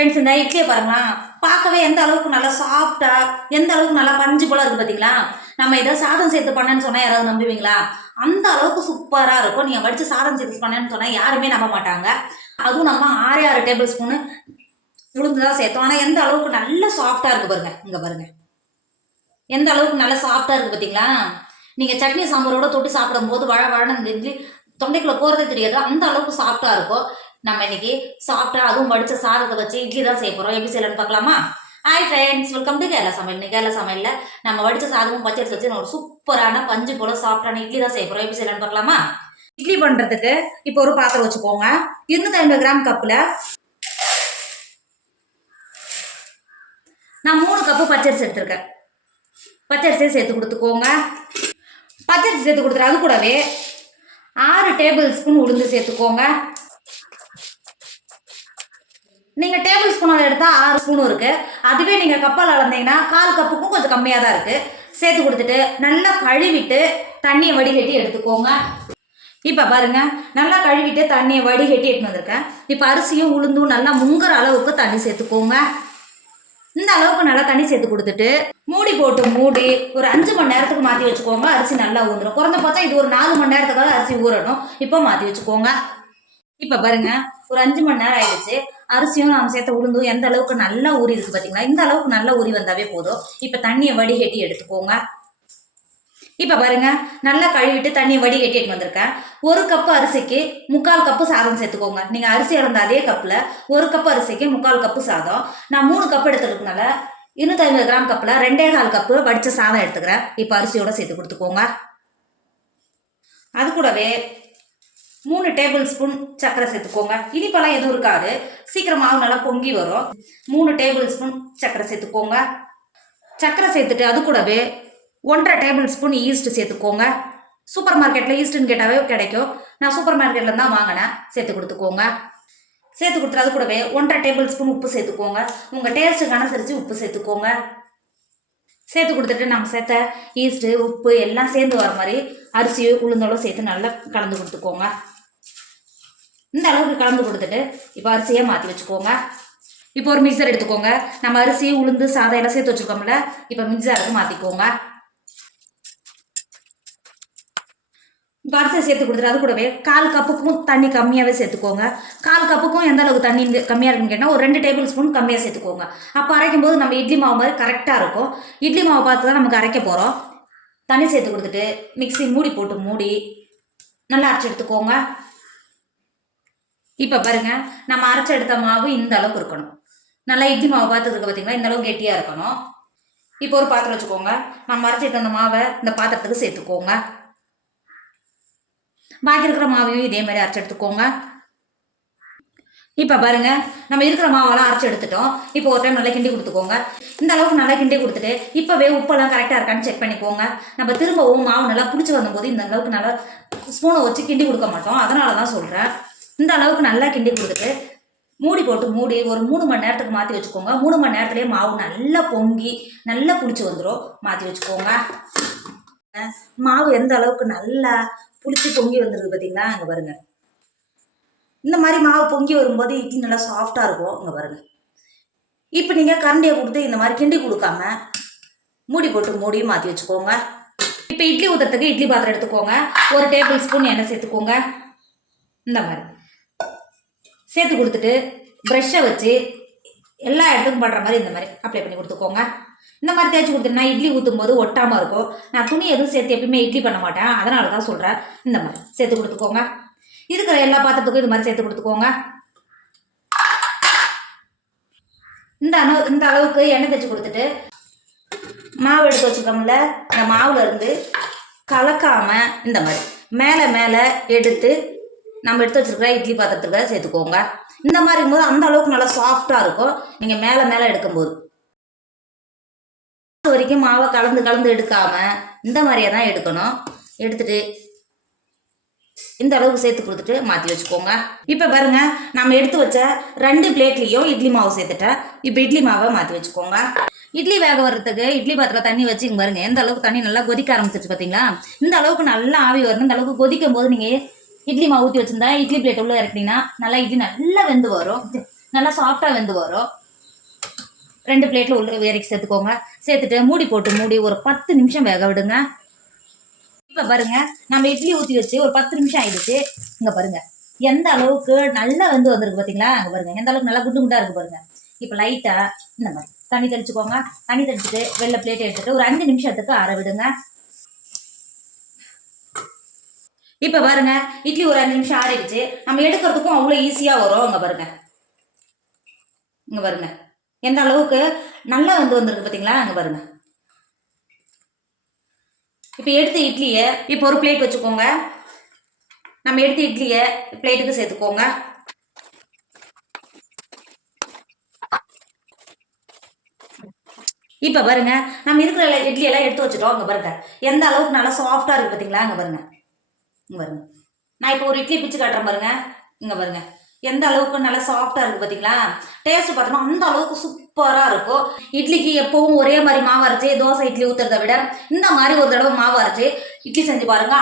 Friends இந்த இட்லியை பாருங்களா பார்க்கவே எந்த அளவுக்கு நல்லா சாஃப்டா எந்த அளவுக்கு நல்லா பஞ்சு போல இருக்கு பார்த்தீங்களா நம்ம ஏதோ சாதம் சேர்த்து பண்ணேன்னு சொன்னால் யாராவது நம்புவீங்களா? அந்த அளவுக்கு சூப்பராக இருக்கும். நீங்கள் வடித்து சாதம் சேர்த்து பண்ணேன்னு சொன்னால் யாருமே நம்ப மாட்டாங்க. அதுவும் நம்ம ஆறே ஆறு டேபிள் ஸ்பூனு உளுந்து தான் சேர்த்தோம். ஆனால் எந்த அளவுக்கு நல்ல சாஃப்டாக இருக்கு பாருங்க. இங்கே பாருங்க. எந்த அளவுக்கு நல்லா சாஃப்டாக இருக்குது பார்த்தீங்களா நீங்கள் சட்னி சாம்பாரோட தொட்டு சாப்பிடும்போது வழ வழன்னு இந்த இட்லி தொண்டைக்குள்ளே போகிறதே தெரியாது. அந்த அளவுக்கு சாஃப்டாக இருக்கும். நம்ம இன்னைக்கு சாப்பிட்டா அதுவும் வடித்த சாதத்தை வச்சு இட்லி தான் செய்ய போகிறோம் எப்படி செய்யலாம்னு பார்க்கலாமா? Hi friends welcome to Kerala சமையல். இன்னைக்கு கேரளா சமையலில் நம்ம வடித்த சாதமும் பச்சரிசி வச்சு ஒரு சூப்பரான பஞ்சு போல சாஃப்டான இட்லி தான் செய்ய போகிறோம் எப்படி செய்யலாம்னு பார்க்கலாமா? இட்லி பண்ணுறதுக்கு இப்போ ஒரு பாத்திரம் வச்சுக்கோங்க. இருநூத்தி ஐம்பது கிராம் கப்பில் நான் மூணு கப்பு பச்சரிசி எடுத்திருக்கேன். பச்சரிசியை சேர்த்து கொடுத்துக்கோங்க. பச்சரிசி சேர்த்து கொடுத்துரு அது கூடவே ஆறு டேபிள் ஸ்பூன் உளுந்து சேர்த்துக்கோங்க. நீங்கள் டேபிள் ஸ்பூனால் எடுத்தால் ஆறு ஸ்பூனும் இருக்குது அதுவே நீங்கள் கப்பால் அளந்தீங்கன்னா கால் கப்புக்கும் கொஞ்சம் கம்மியாக தான் இருக்குது சேர்த்து கொடுத்துட்டு நல்லா கழுவிட்டு தண்ணியை வடிகட்டி எடுத்துக்கோங்க. இப்போ பாருங்க நல்லா கழுவிட்டு தண்ணியை வடிகட்டி எடுத்துன்னு வந்திருக்கேன். இப்போ அரிசியும் உளுந்தும் நல்லா முங்குற அளவுக்கு தண்ணி சேர்த்துக்கோங்க. இந்த அளவுக்கு நல்லா தண்ணி சேர்த்து கொடுத்துட்டு மூடி போட்டு மூடி ஒரு அஞ்சு மணி நேரத்துக்கு மாற்றி வச்சுக்கோங்க. அரிசி நல்லா ஊந்துடும் குறைஞ்ச பார்த்தா இது ஒரு நாலு மணி நேரத்துக்காக அரிசி ஊறணும். இப்போ மாற்றி வச்சுக்கோங்க. இப்போ பாருங்க ஒரு அஞ்சு மணி நேரம் ஆயிடுச்சு. அரிசியும் நாம் சேர்த்த உளுந்தும் எந்த அளவுக்கு நல்லா ஊறி இருக்கு பார்த்தீங்களா இந்த அளவுக்கு நல்லா ஊறி வந்தாவே போதும். இப்போ தண்ணியை வடிகட்டி எடுத்துக்கோங்க. இப்போ பாருங்க நல்லா கழுவிட்டு தண்ணியை வடி எடுத்து வந்திருக்கேன். ஒரு கப்பு அரிசிக்கு முக்கால் கப்பு சாதம் சேர்த்துக்கோங்க. நீங்கள் அரிசி இருந்த அதே கப்பில் ஒரு கப்பு அரிசிக்கு முக்கால் கப்பு சாதம். நான் மூணு கப் எடுத்துருக்கனால இருநூத்தி ஐம்பது கிராம் கப்பில் ரெண்டே கால் கப்பு வடித்த சாதம் எடுத்துக்கிறேன். இப்போ அரிசியோட சேர்த்து கொடுத்துக்கோங்க. அது கூடவே மூணு டேபிள் ஸ்பூன் சர்க்கரை சேர்த்துக்கோங்க. இனிப்பெல்லாம் எதுவும் இருக்காது. சீக்கிரம் நல்லா பொங்கி வரும். மூணு டேபிள் ஸ்பூன் சர்க்கரை சேர்த்துக்கோங்க. சர்க்கரை சேர்த்துட்டு அது கூடவே ஒன்றரை டேபிள் ஸ்பூன் ஈஸ்ட் சேர்த்துக்கோங்க. சூப்பர் மார்க்கெட்டில் ஈஸ்ட்டுன்னு கேட்டாவே கிடைக்கும். நான் சூப்பர் மார்க்கெட்டில் தான் வாங்கினேன். சேர்த்து கொடுத்துக்கோங்க. சேர்த்து கொடுத்துட்டு அது கூடவே ஒன்றரை டேபிள் ஸ்பூன் உப்பு சேர்த்துக்கோங்க. உங்கள் டேஸ்ட்டுக்கு அனுசரித்து உப்பு சேர்த்துக்கோங்க. சேர்த்து கொடுத்துட்டு நம்ம சேர்த்த ஈஸ்ட்டு உப்பு எல்லாம் சேர்ந்து வர மாதிரி அரிசி உளுந்தோட சேர்த்து நல்லா கலந்து கொடுத்துக்கோங்க. இந்த அளவுக்கு கலந்து கொடுத்துட்டு இப்போ அரிசியை மாற்றி வச்சுக்கோங்க. இப்போ ஒரு மிக்சர் எடுத்துக்கோங்க. நம்ம அரிசி உளுந்து சாதம் எல்லாம் சேர்த்து வச்சுருக்கோம்ல இப்போ மிக்சருக்கு மாற்றிக்கோங்க இப்போ அரிசியை சேர்த்து கொடுத்துட்டு அது கூடவே கால் கப்புக்கும் தண்ணி கம்மியாகவே சேர்த்துக்கோங்க. கால் கப்புக்கும் எந்த அளவுக்கு தண்ணி கம்மியாக இருக்குன்னு கேட்டால் ஒரு ரெண்டு டேபிள் ஸ்பூன் கம்மியாக சேர்த்துக்கோங்க. அப்போ அரைக்கும் போது நம்ம இட்லி மாவு மாதிரி கரெக்டாக இருக்கும். இட்லி மாவை பார்த்து தான் நமக்கு அரைக்க போகிறோம் தண்ணி சேர்த்து கொடுத்துட்டு மிக்ஸி மூடி போட்டு மூடி நல்லா அரைச்சி எடுத்துக்கோங்க. இப்போ பாருங்க நம்ம அரைச்சி எடுத்த மாவு இந்த அளவுக்கு இருக்கணும். நல்லா இட்லி மாவு பார்த்துருக்கு பார்த்தீங்களா இந்த அளவுக்கு கெட்டியாக இருக்கணும். இப்போ ஒரு பாத்திரம் வச்சுக்கோங்க. நம்ம அரைச்சி எடுத்த அந்த மாவை இந்த பாத்திரத்துக்கு சேர்த்துக்கோங்க. பாக்கி இருக்கிற மாவையும் இதே மாதிரி அரைச்சி எடுத்துக்கோங்க. இப்போ பாருங்க நம்ம இருக்கிற மாவெல்லாம் அரைச்சி எடுத்துட்டோம். இப்போ ஒரு டைம் நல்லா கிண்டி கொடுத்துக்கோங்க. இந்த அளவுக்கு நல்லா கிண்டி கொடுத்துட்டு இப்போவே உப்பெல்லாம் கரெக்டாக இருக்கான்னு செக் பண்ணிக்கோங்க. நம்ம திரும்பவும் மாவு நல்லா பிடிச்சி வந்தபோது இந்த அளவுக்கு நல்லா ஸ்பூனை வச்சு கிண்டி கொடுக்க மாட்டோம். அதனால தான் சொல்கிறேன் இந்த அளவுக்கு நல்லா கிண்டி கொடுத்துட்டு மூடி போட்டு மூடி ஒரு மூணு மணி நேரத்துக்கு மாற்றி வச்சுக்கோங்க. மூணு மணி நேரத்துலேயே மாவு நல்லா பொங்கி நல்லா புளிச்சு வந்துடும் மாற்றி வச்சுக்கோங்க. மாவு எந்த அளவுக்கு நல்லா புளிச்சு பொங்கி வந்துடுது பார்த்தீங்களா அங்கே பாருங்க. இந்த மாதிரி மாவு பொங்கி வரும்போது இட்லி நல்லா சாஃப்டாக இருக்கும். இங்கே பாருங்க. இப்போ நீங்கள் கரண்டியை கொடுத்து இந்த மாதிரி கிண்டி கொடுக்காம மூடி போட்டு மூடி மாற்றி வச்சுக்கோங்க. இப்போ இட்லி ஊற்றுறதுக்கு இட்லி பாத்திரம் எடுத்துக்கோங்க. ஒரு டேபிள் ஸ்பூன் எண்ணெய் சேர்த்துக்கோங்க. இந்த மாதிரி. சேர்த்து கொடுத்துட்டு ப்ரெஷ்ஷை வச்சு எல்லா இடத்துக்கும் பண்ணுற மாதிரி இந்த மாதிரி அப்ளை பண்ணி கொடுத்துக்கோங்க. இந்த மாதிரி தேய்ச்சி கொடுத்துட்டா இட்லி ஊற்றும் போது ஒட்டாமல் இருக்கும். நான் துணி எதுவும் சேர்த்து எப்பயுமே இட்லி பண்ண மாட்டேன். அதனால தான் சொல்கிறேன் இந்த மாதிரி சேர்த்து கொடுத்துக்கோங்க. இருக்கிற எல்லா பாத்திரத்துக்கும் இது மாதிரி சேர்த்து கொடுத்துக்கோங்க. இந்த அளவு இந்த அளவுக்கு எண்ணெய் தேய்ச்சி கொடுத்துட்டு மாவு எடுத்து வச்சுக்கோங்கள இந்த மாவுலேருந்து இருந்து இந்த மாதிரி மேலே மேலே எடுத்து நம்ம எடுத்து வச்சிருக்கிற இட்லி பாத்திரத்துக்கு சேர்த்துக்கோங்க. இந்த மாதிரி இருக்கும்போது அந்த அளவுக்கு நல்லா சாஃப்டாக இருக்கும். நீங்கள் மேலே மேலே எடுக்கும்போது. வரைக்கும் மாவை கலந்து கலந்து எடுக்காம இந்த மாதிரியே தான் எடுக்கணும். எடுத்துட்டு இந்த அளவுக்கு சேர்த்து கொடுத்துட்டு மாற்றி வச்சுக்கோங்க. இப்போ பாருங்க நம்ம எடுத்து வச்ச ரெண்டு பிளேட்லேயும் இட்லி மாவு சேர்த்துட்டேன். இப்போ இட்லி மாவை மாற்றி வச்சுக்கோங்க. இட்லி வேக வர்றதுக்கு இட்லி பாத்திரம் தண்ணி வச்சு இங்கே பாருங்க எந்த அளவுக்கு தண்ணி நல்லா கொதிக்க ஆரம்பிச்சிருச்சு பார்த்தீங்களா இந்த அளவுக்கு நல்லா ஆவி வரணும். இந்த அளவுக்கு கொதிக்கும் போது நீங்கள் இட்லி மாவு ஊற்றி வச்சிருந்தா இட்லி பிளேட் உள்ள இறக்குனீங்கன்னா நல்லா இட்லி நல்லா வெந்து வரும். நல்லா சாஃப்டாக வெந்து வரும். ரெண்டு பிளேட்டில் உள்ள இறக்கி சேர்த்துக்கோங்க. சேர்த்துட்டு மூடி போட்டு மூடி ஒரு பத்து நிமிஷம் வேக விடுங்க. இப்போ பாருங்க நம்ம இட்லி ஊற்றி வச்சு ஒரு பத்து நிமிஷம் ஆயிடுச்சு. இங்கே பாருங்க எந்த அளவுக்கு நல்லா வெந்து வந்திருக்கு பார்த்தீங்களா அங்கே பாருங்க எந்த அளவுக்கு நல்லா குண்டு குண்டாக இருக்கு பாருங்க. இப்போ லைட்டாக இந்த மாதிரி தண்ணி தெளிச்சுக்கோங்க. தண்ணி தெளிச்சுட்டு வெள்ளை பிளேட் எடுத்துட்டு ஒரு அஞ்சு நிமிஷத்துக்கு அரை விடுங்க. இப்போ பாருங்க இட்லி ஒரு அஞ்சு நிமிஷம் ஆறிடுச்சு. நம்ம எடுக்கிறதுக்கும் அவ்வளோ ஈஸியாக வரும். அங்கே பாருங்க. இங்கே பாருங்க. எந்த அளவுக்கு நல்லா வந்து வந்திருக்கு பார்த்தீங்களா அங்கே பாருங்க. இப்போ எடுத்த இட்லியை இப்போ ஒரு பிளேட் வச்சுக்கோங்க. நம்ம எடுத்த இட்லியை பிளேட்டுக்கு சேர்த்துக்கோங்க. இப்போ பாருங்க. நம்ம இருக்கிற எல்லாம் இட்லி எல்லாம் எடுத்து வச்சுட்டோம். அங்கே பாருங்க. எந்த அளவுக்கு நல்லா சாஃப்டாக இருக்குது பார்த்தீங்களா அங்கே பாருங்க. இங்கே பாருங்க. நான் இப்போ ஒரு இட்லி பிச்சு காட்டுறேன் பாருங்க. இங்கே பாருங்க. எந்த அளவுக்கு நல்லா சாஃப்டாக இருக்குது பார்த்தீங்களா டேஸ்ட் பார்த்தோம்னா அந்த அளவுக்கு சூப்பராக இருக்கும். இட்லிக்கு எப்பவும் ஒரே மாதிரி மாவு அரைச்சி தோசை இட்லி ஊற்றுறத விட இந்த மாதிரி ஒரு தடவை மாவு அரைச்சி இட்லி செஞ்சு பாருங்கள்